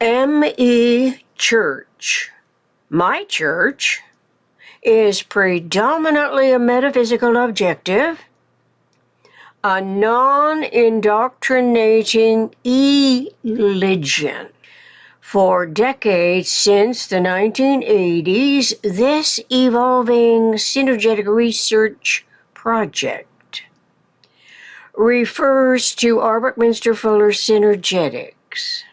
M.E. Church. My church is predominantly a metaphysical objective, a non-indoctrinating Eligion. For decades since the 1980s, this evolving synergetic research project refers to R. Buckminster Fuller synergetics.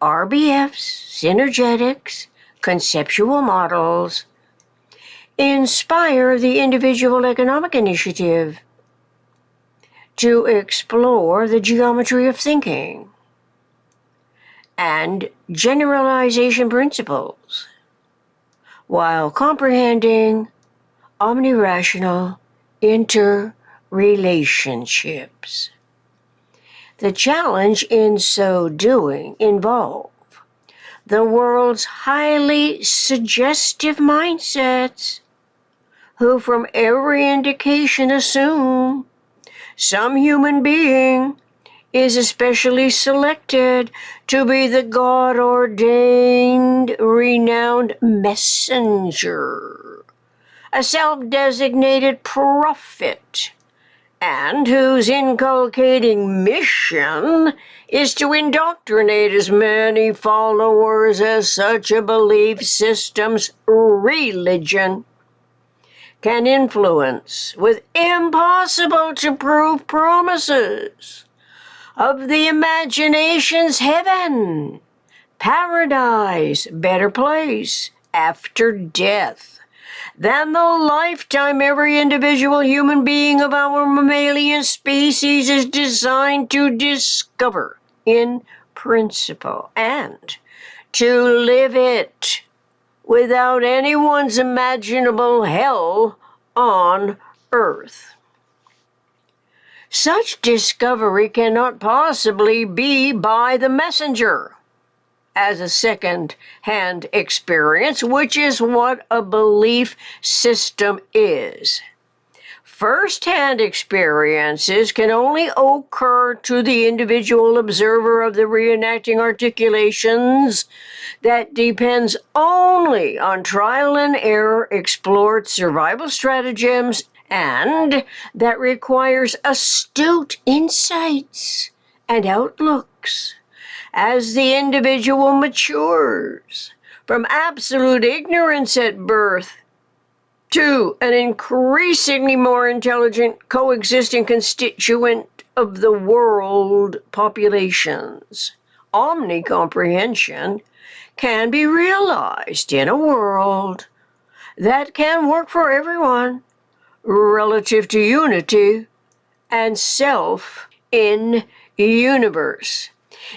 RBF's synergetics conceptual models inspire the individual economic initiative to explore the geometry of thinking and generalization principles while comprehending omnirational interrelationships. The challenge in so doing involve the world's highly suggestive mindsets, who from every indication assume some human being is especially selected to be the God-ordained, renowned messenger, a self-designated prophet, and whose inculcating mission is to indoctrinate as many followers as such a belief system's religion can influence with impossible-to-prove promises of the imagination's heaven, paradise, better place after death than the lifetime every individual human being of our mammalian species is designed to discover in principle and to live it without anyone's imaginable hell on earth. Such discovery cannot possibly be by the messenger as a second-hand experience, which is what a belief system is. First-hand experiences can only occur to the individual observer of the reenacting articulations that depends only on trial and error explored survival stratagems and that requires astute insights and outlooks as the individual matures from absolute ignorance at birth to an increasingly more intelligent coexisting constituent of the world populations. Omnicomprehension can be realized in a world that can work for everyone relative to unity and self in universe.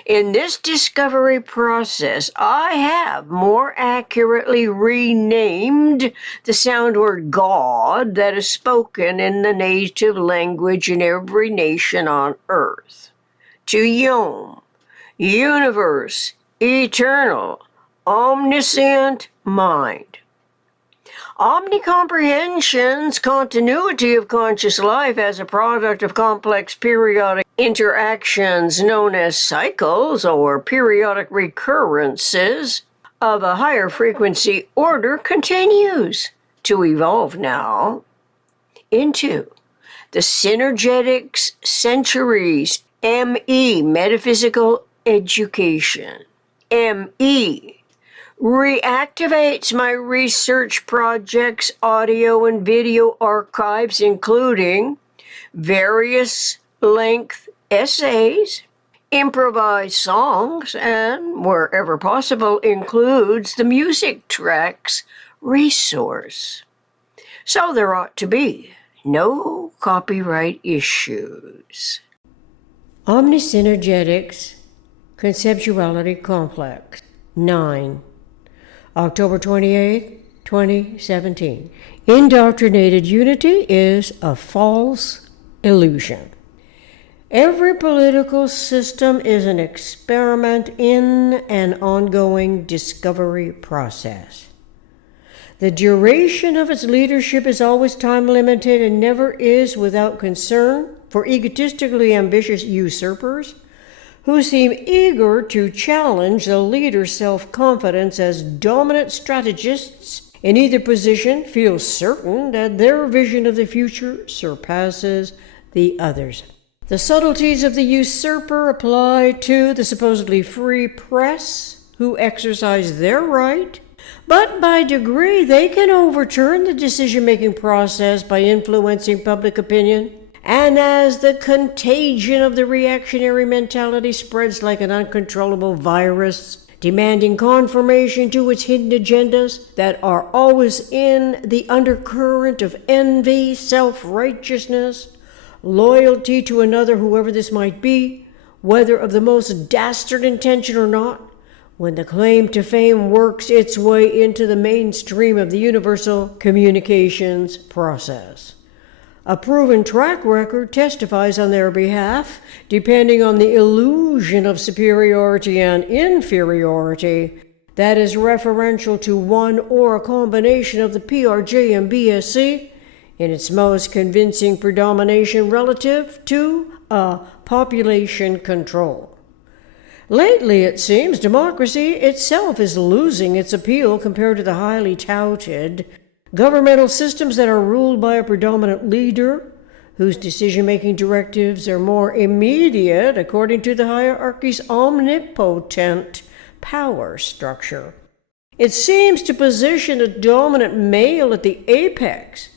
In this discovery process, I have more accurately renamed the sound word God that is spoken in the native language in every nation on earth to Yom, universe, eternal, omniscient mind. Omnicomprehension's continuity of conscious life as a product of complex periodic interactions known as cycles or periodic recurrences of a higher frequency order continues to evolve now into the synergetics centuries ME, metaphysical education. ME reactivates my research projects, audio and video archives, including various length essays, improvised songs, and, wherever possible, includes the music tracks resource. So there ought to be no copyright issues. Omnisynergetics Conceptuality Complex 9. October 28, 2017. Indoctrinated unity is a false illusion. Every political system is an experiment in an ongoing discovery process. The duration of its leadership is always time-limited and never is without concern for egotistically ambitious usurpers who seem eager to challenge the leader's self-confidence as dominant strategists in either position feel certain that their vision of the future surpasses the others. The subtleties of the usurper apply to the supposedly free press, who exercise their right, but by degree they can overturn the decision-making process by influencing public opinion. And as the contagion of the reactionary mentality spreads like an uncontrollable virus, demanding confirmation to its hidden agendas that are always in the undercurrent of envy, self-righteousness, loyalty to another, whoever this might be, whether of the most dastard intention or not, when the claim to fame works its way into the mainstream of the universal communications process. A proven track record testifies on their behalf, depending on the illusion of superiority and inferiority that is referential to one or a combination of the PRJ and BSC in its most convincing predomination relative to a population control. Lately, it seems, democracy itself is losing its appeal compared to the highly touted governmental systems that are ruled by a predominant leader, whose decision-making directives are more immediate according to the hierarchy's omnipotent power structure. It seems to position a dominant male at the apex,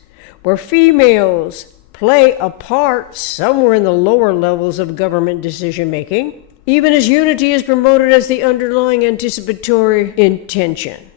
where females play a part somewhere in the lower levels of government decision-making, even as unity is promoted as the underlying anticipatory intention.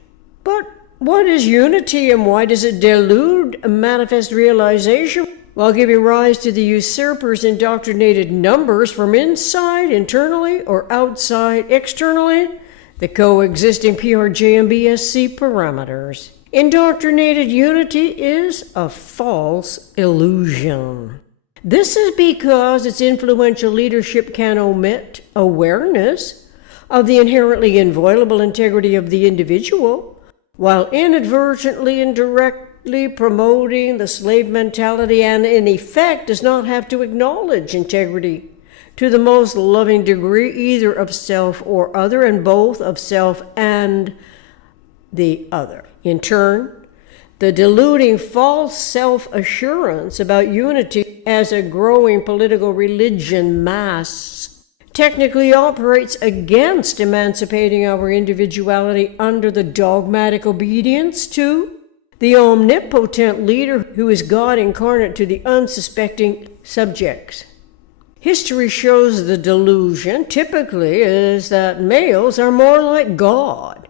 But what is unity, and why does it delude a manifest realization while giving rise to the usurper's indoctrinated numbers from inside, internally, or outside, externally, the coexisting PRJ and BSC parameters? Indoctrinated unity is a false illusion. This is because its influential leadership can omit awareness of the inherently inviolable integrity of the individual, while inadvertently and directly promoting the slave mentality, and in effect does not have to acknowledge integrity to the most loving degree, either of self or other, and both of self and the other. In turn, the deluding false self-assurance about unity as a growing political religion mass technically operates against emancipating our individuality under the dogmatic obedience to the omnipotent leader who is God incarnate to the unsuspecting subjects. History shows the delusion typically is that males are more like God,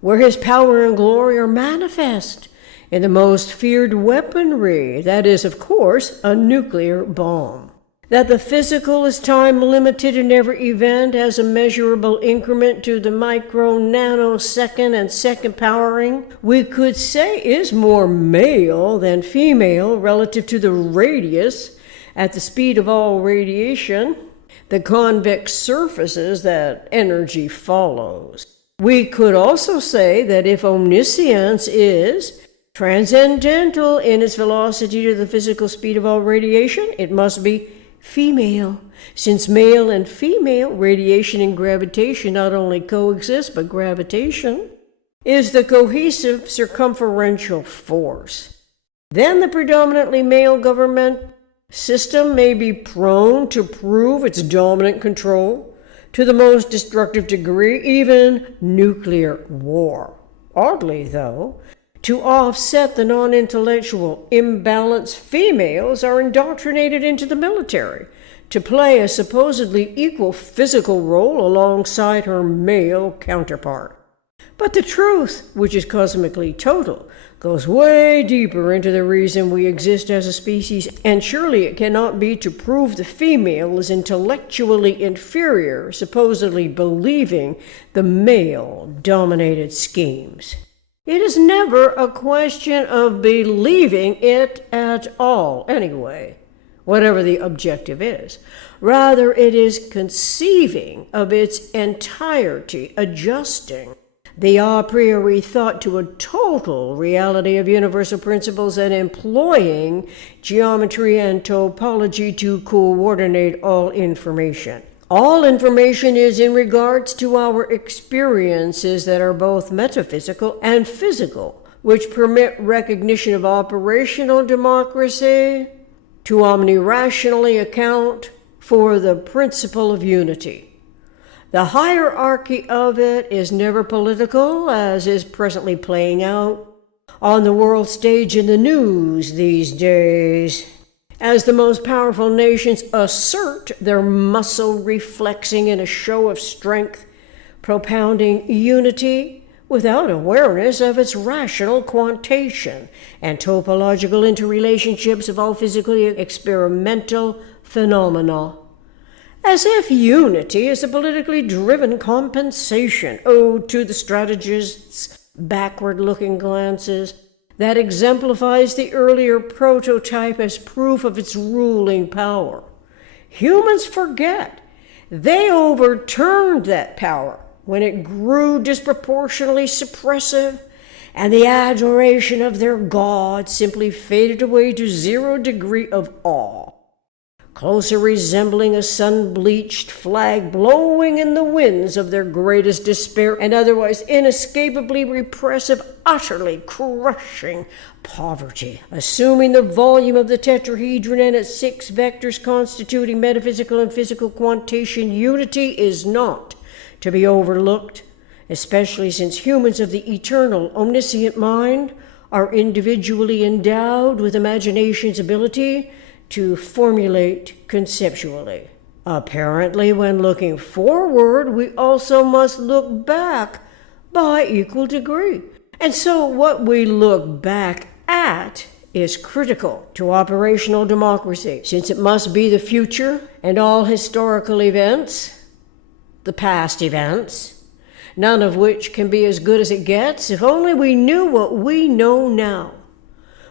where his power and glory are manifest in the most feared weaponry, that is, of course, a nuclear bomb. That the physical is time-limited and every event has a measurable increment to the micro-nanosecond and second powering, we could say is more male than female relative to the radius at the speed of all radiation, the convex surfaces that energy follows. We could also say that if omniscience is transcendental in its velocity to the physical speed of all radiation, it must be female, since male and female radiation and gravitation not only coexist, but gravitation is the cohesive circumferential force. Then the predominantly male government system may be prone to prove its dominant control to the most destructive degree, even nuclear war. Oddly, though, to offset the non-intellectual imbalance, females are indoctrinated into the military to play a supposedly equal physical role alongside her male counterpart. But the truth, which is cosmically total, goes way deeper into the reason we exist as a species, and surely it cannot be to prove the female is intellectually inferior, supposedly believing the male-dominated schemes. It is never a question of believing it at all, anyway, whatever the objective is. Rather, it is conceiving of its entirety, adjusting the a priori thought to a total reality of universal principles, and employing geometry and topology to coordinate all information. All information is in regards to our experiences that are both metaphysical and physical, which permit recognition of operational democracy to omni-rationally account for the principle of unity. The hierarchy of it is never political, as is presently playing out on the world stage in the news these days, as the most powerful nations assert their muscle reflexing in a show of strength, propounding unity without awareness of its rational quantation and topological interrelationships of all physically experimental phenomena. As if unity is a politically driven compensation owed to the strategist's backward-looking glances that exemplifies the earlier prototype as proof of its ruling power. Humans forget they overturned that power when it grew disproportionately suppressive, and the adoration of their god simply faded away to 0 degree of awe, closer resembling a sun-bleached flag blowing in the winds of their greatest despair and otherwise inescapably repressive, utterly crushing poverty. Assuming the volume of the tetrahedron and its 6 vectors constituting metaphysical and physical quantation, unity is not to be overlooked, especially since humans of the eternal, omniscient mind are individually endowed with imagination's ability to formulate conceptually. Apparently, when looking forward, we also must look back by equal degree. And so what we look back at is critical to operational democracy, since it must be the future and all historical events, the past events, none of which can be as good as it gets if only we knew what we know now.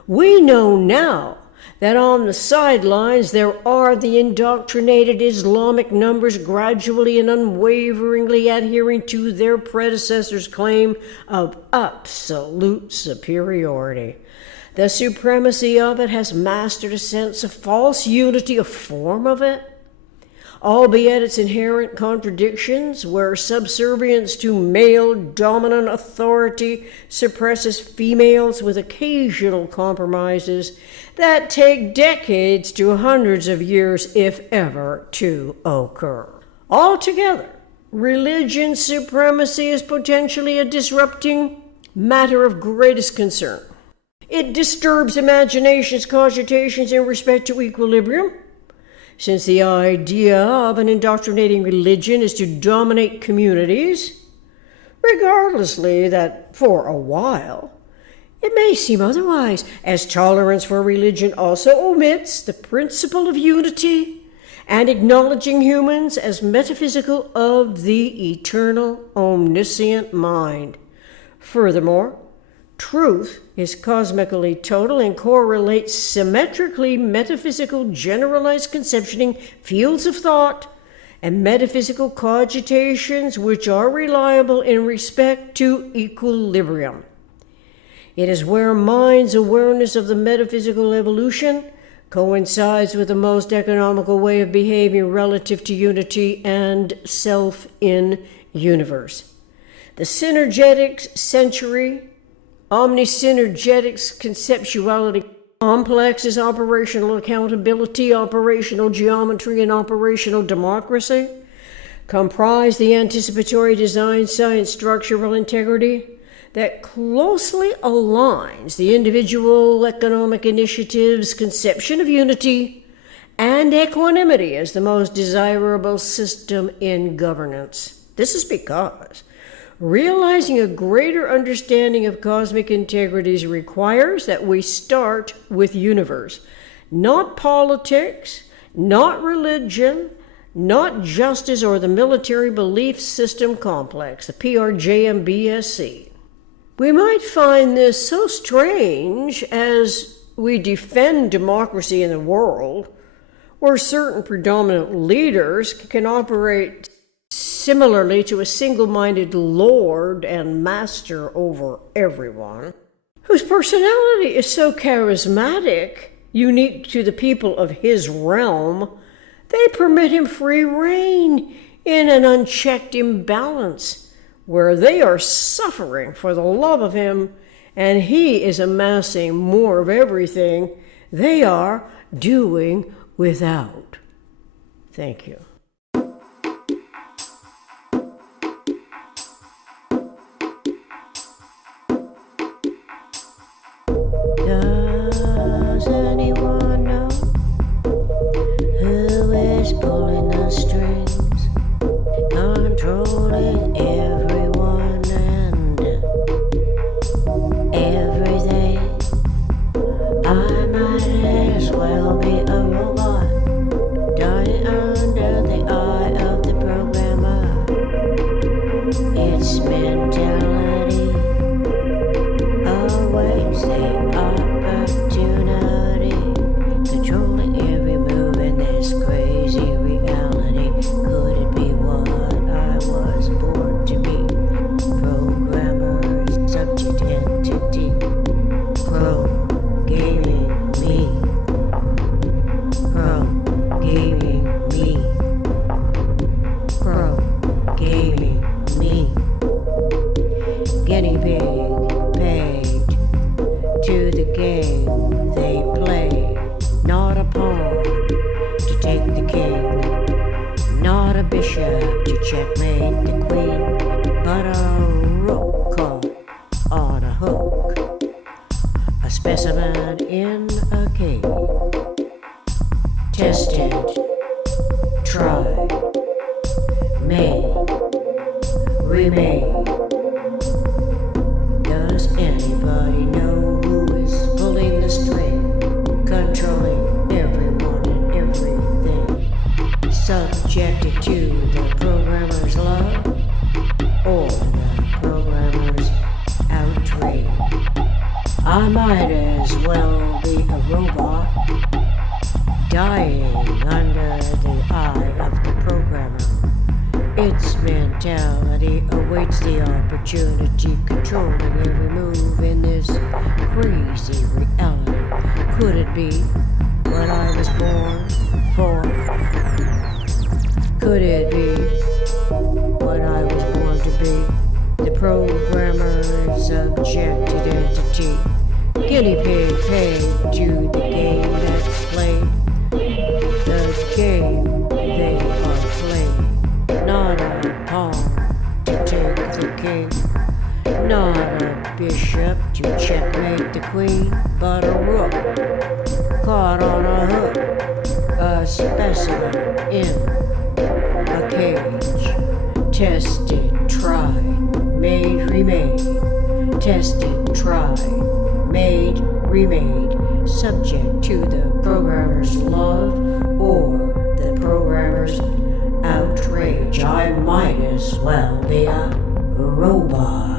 We know now that on the sidelines there are the indoctrinated Islamic numbers gradually and unwaveringly adhering to their predecessors' claim of absolute superiority. The supremacy of it has mastered a sense of false unity, a form of it, albeit its inherent contradictions, where subservience to male dominant authority suppresses females with occasional compromises that take decades to hundreds of years, if ever, to occur. Altogether, religion supremacy is potentially a disrupting matter of greatest concern. It disturbs imagination's cogitations in respect to equilibrium, since the idea of an indoctrinating religion is to dominate communities, regardlessly that for a while it may seem otherwise, as tolerance for religion also omits the principle of unity and acknowledging humans as metaphysical of the eternal omniscient mind. Furthermore, truth is cosmically total and correlates symmetrically metaphysical generalized conceptioning, fields of thought, and metaphysical cogitations which are reliable in respect to equilibrium. It is where mind's awareness of the metaphysical evolution coincides with the most economical way of behaving relative to unity and self in universe. The synergetics century, omnisynergetics conceptuality complexes operational accountability, operational geometry, and operational democracy comprise the anticipatory design science structural integrity that closely aligns the individual economic initiative's conception of unity and equanimity as the most desirable system in governance. This is because realizing a greater understanding of cosmic integrities requires that we start with universe, not politics, not religion, not justice or the military belief system complex, the PRJMBSC. We might find this so strange as we defend democracy in the world, where certain predominant leaders can operate similarly to a single-minded lord and master over everyone, whose personality is so charismatic, unique to the people of his realm, They permit him free rein in an unchecked imbalance where they are suffering for the love of him and he is amassing more of everything they are doing without. Thank you. Does anyone know who is pulling the strings, controlling everyone and everything? I might as well be a robot, dying under the eye of the programmer. Its mentality awaits the opportunity, controlling every move in this crazy reality. Could it be what I was born to be? Programmer's subject entity, pro-gaming me, pro-gaming me, pro-gaming me. Guinea pig paid to the game they play, not a pawn to take the king, not a bishop to checkmate the queen, but a rook caught on a hook, a specimen in a cage. Tested, tried, made, remade. Does anybody know who is pulling the string, controlling everyone and everything, subjected to the programmer's love or the programmer's outrage? I might as well be a robot, dying under the eye of the programmer. Its mentality awaits the opportunity, controlling every move in this crazy reality. Could it be what I was born for? Could it be what I was born to be? The programmer's subjected entity, guinea pig paid to the game that's played, the game they are playing. Not a pawn to take the king, not a bishop to checkmate the queen, but a rook caught on a hook, a specimen in a cage. Tested, tried, made, remade. Tested, tried, made, remade. Subject to the programmer's love or the programmer's outrage. I might as well be a robot.